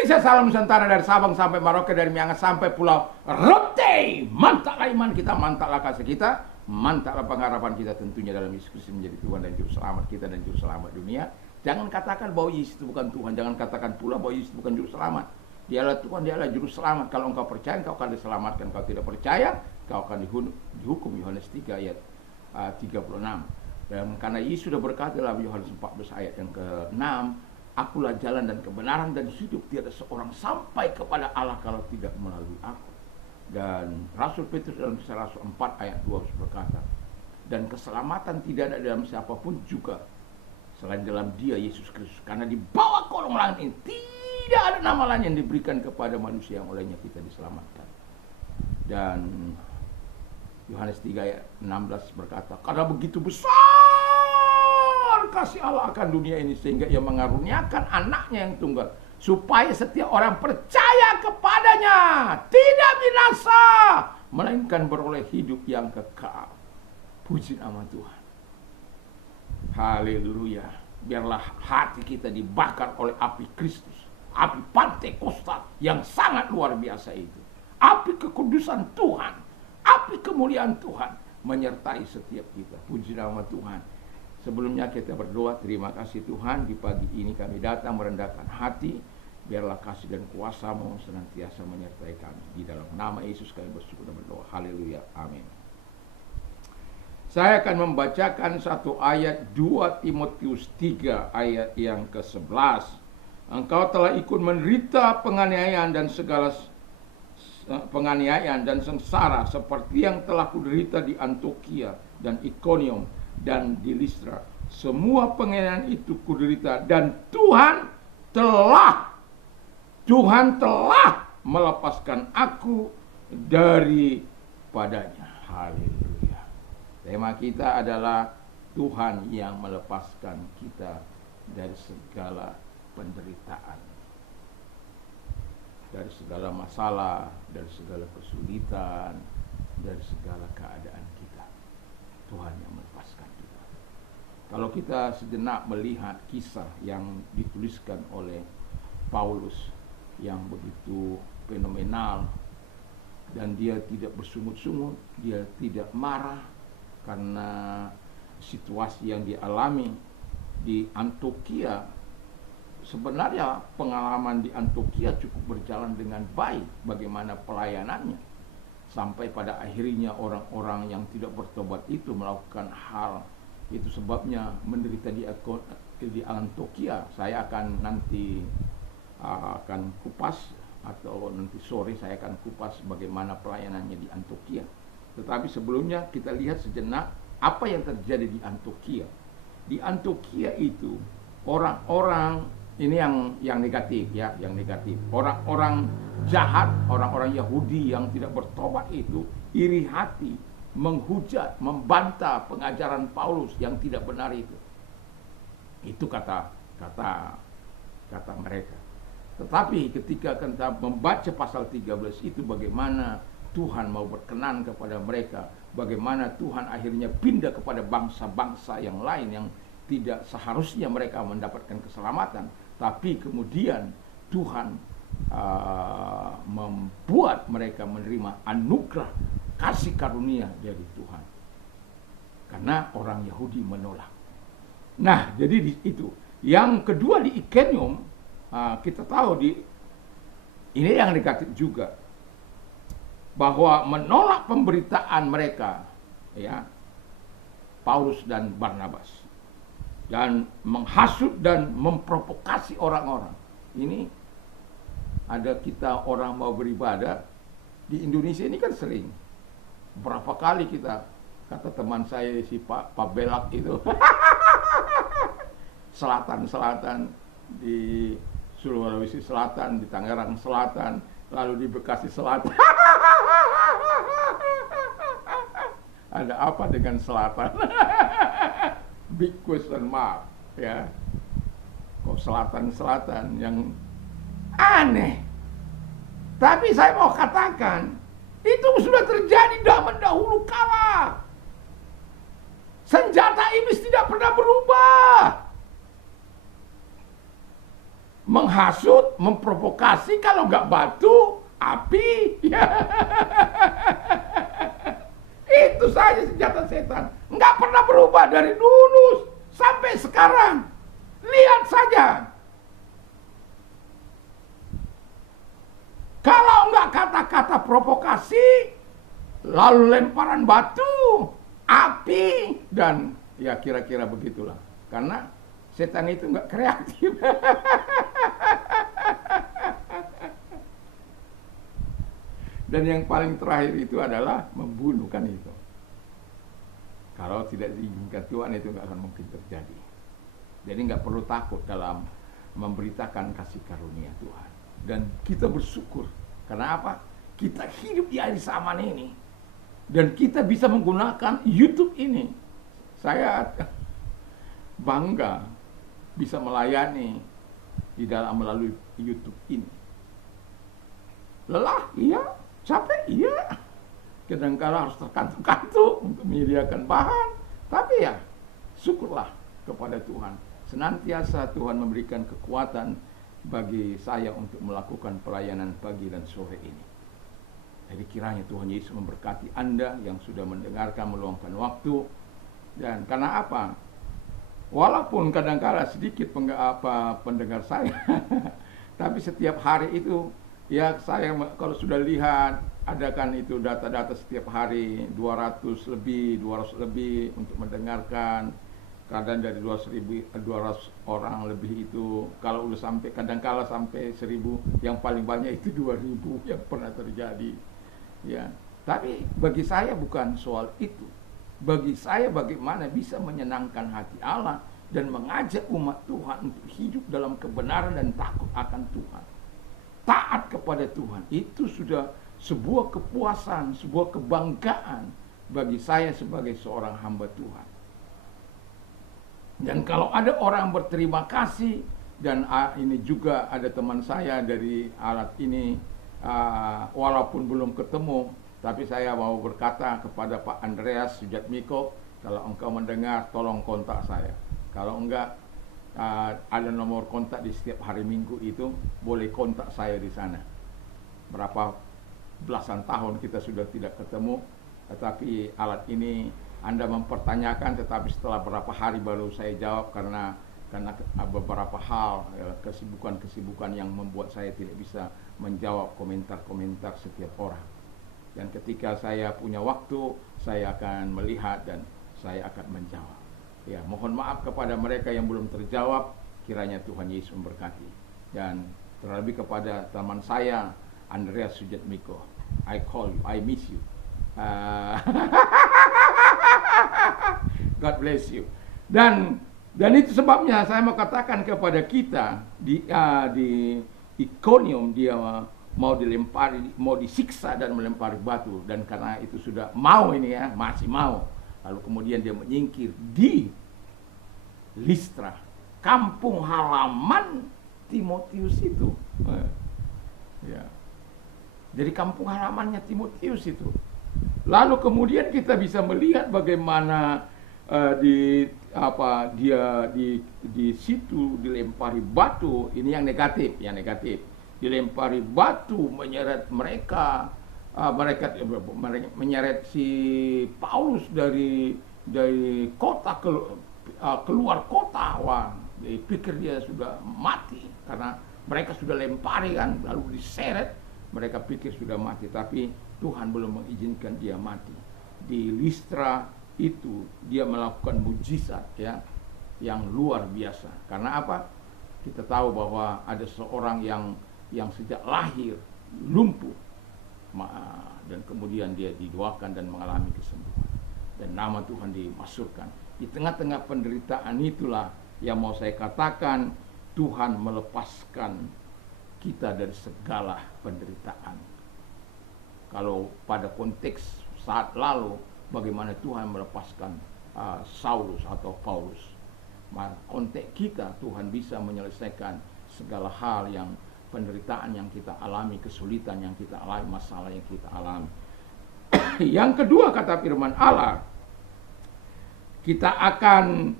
Indonesia, salam Nusantara, dari Sabang sampai Merauke, dari Miangas sampai Pulau Rote. Mantaplah iman kita, mantaplah kasih kita, mantaplah pengharapan kita tentunya dalam Yesus Kristus menjadi Tuhan dan Juru Selamat kita dan Juru Selamat dunia. Jangan katakan bahwa Yesus itu bukan Tuhan, jangan katakan pula bahwa Yesus bukan Juru Selamat. Dialah Tuhan, dialah Juru Selamat. Kalau engkau percaya, engkau akan diselamatkan. Kalau tidak percaya, engkau akan dihukum. Yohanes 3 ayat 36. Dan karena Yesus sudah berkata dalam Yohanes 14 ayat yang ke-6, akulah jalan dan kebenaran dan hidup, tiada seorang sampai kepada Allah kalau tidak melalui aku. Dan Rasul Petrus dalam Kisah Rasul 4 ayat 2 berkata, dan keselamatan tidak ada dalam siapapun juga selain dalam Dia, Yesus Kristus. Karena di bawah kolong langit ini tidak ada nama lain yang diberikan kepada manusia yang olehnya kita diselamatkan. Dan Yohanes 3 ayat 16 berkata, karena begitu besar kasih Allah akan dunia ini sehingga Ia mengaruniakan anaknya yang tunggal, supaya setiap orang percaya kepadanya tidak binasa, melainkan beroleh hidup yang kekal. Puji nama Tuhan. Haleluya. Biarlah hati kita dibakar oleh api Kristus, api Pantekostal yang sangat luar biasa itu. Api kekudusan Tuhan, api kemuliaan Tuhan menyertai setiap kita. Puji nama Tuhan. Sebelumnya kita berdoa, terima kasih Tuhan, di pagi ini kami datang merendahkan hati. Biarlah kasih dan kuasa-Mu senantiasa menyertai kami. Di dalam nama Yesus kami bersyukur dan berdoa. Haleluya. Amin. Saya akan membacakan satu ayat 2 Timotius 3 ayat yang ke-11. Engkau telah ikut menderita penganiayaan dan sengsara seperti yang telah kuderita di Antiokhia dan Ikonium dan di Listra. Semua penganiayaan itu kuderita dan Tuhan telah melepaskan aku daripadanya. Haleluya. Tema kita adalah Tuhan yang melepaskan kita dari segala penderitaan, dari segala masalah, dari segala kesulitan, dari segala keadaan kita. Tuhan yang melepaskan kita. Kalau kita sejenak melihat kisah yang dituliskan oleh Paulus yang begitu fenomenal, dan dia tidak bersungut-sungut, dia tidak marah karena situasi yang dialami di Antiokhia. Sebenarnya pengalaman di Antiokhia cukup berjalan dengan baik, bagaimana pelayanannya, sampai pada akhirnya orang-orang yang tidak bertobat itu melakukan hal itu, sebabnya menderita di Antiokhia. Saya akan nanti akan kupas, atau nanti sore saya akan kupas bagaimana pelayanannya di Antiokhia. Tetapi sebelumnya kita lihat sejenak apa yang terjadi di Antiokhia. Di Antiokhia itu orang-orang ini yang negatif ya, yang negatif. Orang-orang jahat, orang-orang Yahudi yang tidak bertobat itu iri hati, menghujat, membantah pengajaran Paulus yang tidak benar itu. Itu kata mereka. Tetapi ketika kita membaca pasal 13 itu, bagaimana Tuhan mau berkenan kepada mereka, bagaimana Tuhan akhirnya pindah kepada bangsa-bangsa yang lain yang tidak seharusnya mereka mendapatkan keselamatan, tapi kemudian Tuhan membuat mereka menerima anugerah kasih karunia dari Tuhan karena orang Yahudi menolak. Nah, jadi itu. Yang kedua di Ikonium, kita tahu ini yang negatif juga, bahwa menolak pemberitaan mereka, ya, Paulus dan Barnabas, dan menghasut dan memprovokasi orang-orang. Ini ada kita orang mau beribadah di Indonesia ini kan sering. Berapa kali kita, kata teman saya si Pak Belak itu, selatan di Sulawesi Selatan, di Tangerang Selatan, lalu di Bekasi Selatan. Ada apa dengan selatan? Big question mark, ya. Kok selatan yang aneh. Tapi saya mau katakan, itu sudah terjadi zaman dahulu kala. Senjata iblis tidak pernah berubah. menghasut, memprovokasi, kalau nggak batu, api. Ya. Itu saja senjata setan. Nggak pernah berubah dari dulu sampai sekarang. Lihat saja. Kalau nggak kata-kata provokasi, lalu lemparan batu, api, dan ya kira-kira begitulah. Karena setan itu nggak kreatif. Dan yang paling terakhir itu adalah membunuh, kan itu. Kalau tidak diizinkan Tuhan itu nggak akan mungkin terjadi. Jadi nggak perlu takut dalam memberitakan kasih karunia Tuhan. Dan kita bersyukur. Karena apa? Kita hidup di hari zaman ini. Dan kita bisa menggunakan YouTube ini. Saya bangga bisa melayani di dalam melalui YouTube ini. Lelah? Iya. Capek? Iya. Kadang-kadang harus terkantuk-kantuk untuk menyediakan bahan. Tapi ya, syukurlah kepada Tuhan. Senantiasa Tuhan memberikan kekuatan bagi saya untuk melakukan pelayanan pagi dan sore ini. Jadi kiranya Tuhan Yesus memberkati Anda yang sudah mendengarkan, meluangkan waktu. Dan karena apa? Walaupun kadang-kadang sedikit pendengar saya, tapi setiap hari itu, ya saya kalau sudah lihat, ada kan itu data-data setiap hari, 200 lebih untuk mendengarkan. Kadang dari 200 orang lebih itu, kalau udah sampai, kadang-kala sampai 1000, yang paling banyak itu 2000 yang pernah terjadi. Ya, tapi bagi saya bukan soal itu. Bagi saya bagaimana bisa menyenangkan hati Allah dan mengajak umat Tuhan untuk hidup dalam kebenaran dan takut akan Tuhan. Taat kepada Tuhan, itu sudah sebuah kepuasan, sebuah kebanggaan bagi saya sebagai seorang hamba Tuhan. Dan kalau ada orang berterima kasih, dan ini juga ada teman saya dari alat ini, walaupun belum ketemu, tapi saya mau berkata kepada Pak Andreas Sujatmiko, kalau engkau mendengar, tolong kontak saya. Kalau enggak, ada nomor kontak di setiap hari Minggu itu, boleh kontak saya di sana. Berapa belasan tahun kita sudah tidak ketemu, tetapi alat ini Anda mempertanyakan, tetapi setelah beberapa hari baru saya jawab karena beberapa hal, kesibukan yang membuat saya tidak bisa menjawab komentar-komentar setiap orang. Dan ketika saya punya waktu, saya akan melihat dan saya akan menjawab. Ya, mohon maaf kepada mereka yang belum terjawab, kiranya Tuhan Yesus memberkati. Dan terlebih kepada teman saya, Andreas Sujatmiko, I call you, I miss you. God bless you. Dan itu sebabnya saya mau katakan kepada kita di Iconium, dia mau dilempari, mau disiksa dan melempari batu, dan karena itu sudah mau ini ya, masih mau. Lalu kemudian dia menyingkir di Listra, kampung halaman Timotius itu. Ya. Jadi kampung halamannya Timotius itu. Lalu kemudian kita bisa melihat bagaimana dia di situ dilempari batu. Ini yang negatif, dilempari batu, menyeret mereka menyeret si Paulus dari kota keluar kota. Wah, pikir dia sudah mati karena mereka sudah lempari kan, lalu diseret, mereka pikir sudah mati, tapi Tuhan belum mengizinkan dia mati. Di Listra itu dia melakukan mujizat ya, yang luar biasa. Karena apa? Kita tahu bahwa ada seorang yang sejak lahir lumpuh, dan kemudian dia didoakan dan mengalami kesembuhan. Dan nama Tuhan dimasyhurkan. Di tengah-tengah penderitaan itulah yang mau saya katakan, Tuhan melepaskan kita dari segala penderitaan. Kalau pada konteks saat lalu, bagaimana Tuhan melepaskan Saulus atau Paulus, konteks kita, Tuhan bisa menyelesaikan segala hal yang penderitaan yang kita alami, kesulitan yang kita alami, masalah yang kita alami. Yang kedua, kata firman Allah, kita akan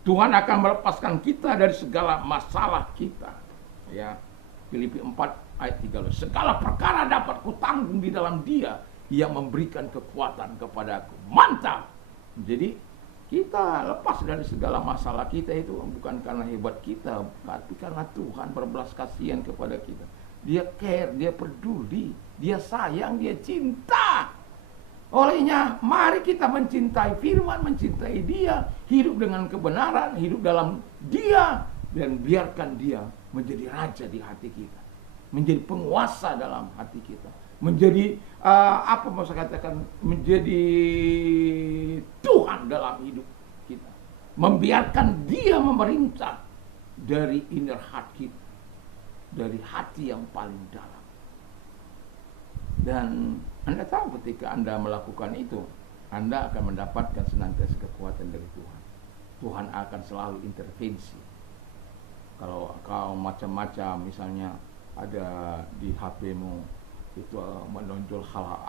Tuhan akan melepaskan kita dari segala masalah kita. Ya, Filipi 4 ayat 13. Segala perkara dapat kutanggung di dalam Dia yang memberikan kekuatan kepadaku. Mantap. Jadi kita lepas dari segala masalah kita itu bukan karena hebat kita, tapi karena Tuhan berbelas kasihan kepada kita. Dia care, dia peduli, dia sayang, dia cinta. Olehnya mari kita mencintai firman, mencintai Dia, hidup dengan kebenaran, hidup dalam Dia, dan biarkan Dia menjadi raja di hati kita, menjadi penguasa dalam hati kita, menjadi apa mau saya katakan, menjadi Tuhan dalam hidup kita, membiarkan Dia memerintah dari inner heart kita, dari hati yang paling dalam. Dan Anda tahu ketika Anda melakukan itu, Anda akan mendapatkan senantiasa kekuatan dari Tuhan. Tuhan akan selalu intervensi. Kalau kau macam-macam, misalnya ada di HP-mu itu menonjol hal-hal,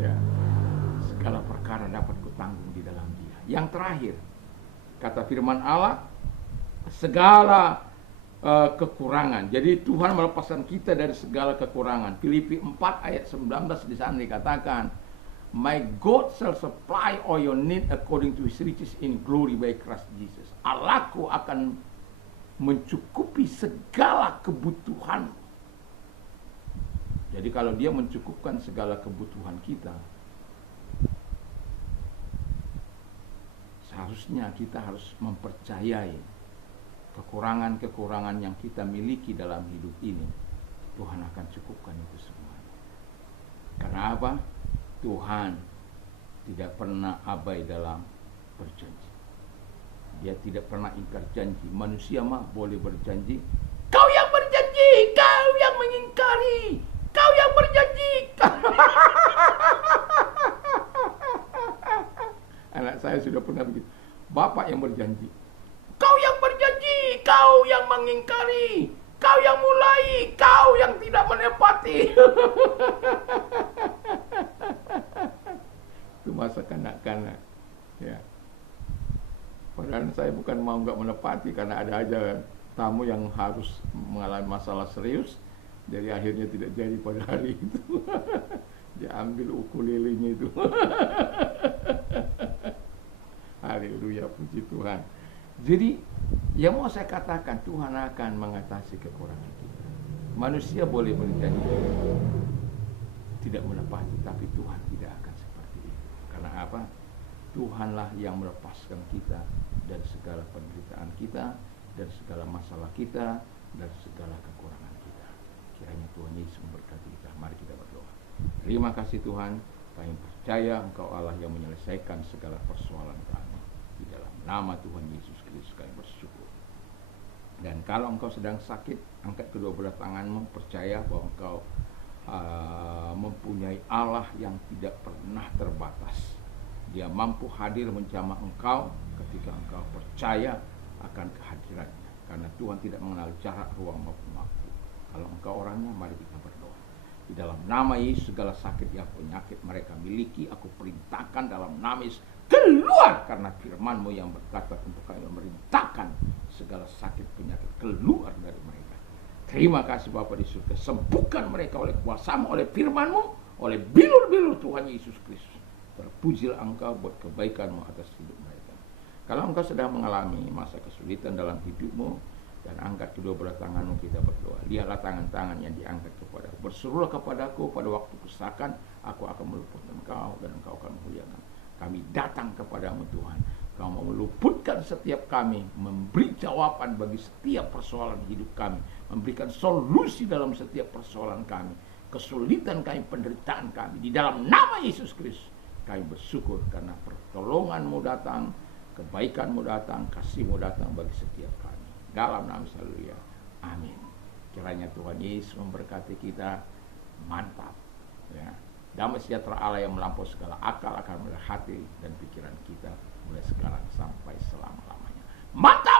ya, segala perkara dapat kutanggung di dalam Dia. Yang terakhir, kata firman Allah, segala kekurangan. Jadi Tuhan melepaskan kita dari segala kekurangan. Filipi 4 ayat 19 di sana dikatakan, My God shall supply all your need according to His riches in glory by Christ Jesus. Allahku akan mencukupi segala kebutuhan. Jadi kalau Dia mencukupkan segala kebutuhan kita, seharusnya kita harus mempercayai kekurangan-kekurangan yang kita miliki dalam hidup ini. Tuhan akan cukupkan itu semua. Karena apa? Tuhan tidak pernah abai dalam berjanji. Dia tidak pernah ingkar janji. Manusia mah boleh berjanji. Kau yang berjanji, kau yang mengingkari, kau yang berjanji. Anak saya sudah pernah begitu. Bapak yang berjanji, kau yang berjanji, kau yang mengingkari, kau yang mulai, kau yang tidak menepati. Itu masa kanak-kanak, ya. Padahal saya bukan mau nggak menepati, karena ada aja tamu yang harus mengalami masalah serius, jadi akhirnya tidak jadi pada hari itu. Dia ambil ukulelenya itu. Haleluya, puji Tuhan. Jadi yang mau saya katakan, Tuhan akan mengatasi kekurangan kita. Manusia boleh berjanji tidak menepati, tapi Tuhan tidak akan seperti itu. Karena apa? Tuhanlah yang melepaskan kita dari segala penderitaan kita, dari segala masalah kita, dari segala kekurangan kita. Kiranya Tuhan Yesus memberkati kita. Mari kita berdoa. Terima kasih Tuhan, kami percaya Engkau Allah yang menyelesaikan segala persoalan kami. Di dalam nama Tuhan Yesus Kristus kami bersyukur. Dan kalau engkau sedang sakit, angkat kedua belah tanganmu, percaya bahwa engkau mempunyai Allah yang tidak pernah terbatas. Dia mampu hadir menjamah engkau ketika engkau percaya akan kehadirannya. Karena Tuhan tidak mengenal jarak, ruang maupun waktu. Kalau engkau orangnya, mari kita berdoa. Di dalam nama Yesus, segala sakit yang penyakit mereka miliki, aku perintahkan dalam nama Yesus, keluar, karena firman-Mu yang berkata untuk kami memerintahkan segala sakit penyakit keluar dari mereka. Terima kasih Bapa di surga, sembuhkan mereka oleh kuasa-Mu, oleh firman-Mu, oleh bilur-bilur Tuhan Yesus Kristus. Terpujilah Engkau buat kebaikan-Mu atas hidup mereka. Kalau engkau sedang mengalami masa kesulitan dalam hidupmu, dan angkat kedua belah tanganmu, kita berdoa. Lihatlah tangan-tangan yang diangkat kepadaku. Berserulah kepadaku pada waktu kesakan, aku akan meluputkan engkau dan engkau akan muliakan. Kami datang kepadamu Tuhan. Kau mau meluputkan setiap kami, memberi jawaban bagi setiap persoalan hidup kami, memberikan solusi dalam setiap persoalan kami, kesulitan kami, penderitaan kami. Di dalam nama Yesus Kristus kami bersyukur karena pertolongan-Mu datang, kebaikan-Mu datang, kasih-Mu datang bagi setiap kami. Dalam nama Haleluya. Amin. Kiranya Tuhan Yesus memberkati kita. Mantap. Ya. Damai sejahtera Allah yang melampaui segala akal akan melahirkan hati dan pikiran kita mulai sekarang sampai selama-lamanya. Mantap.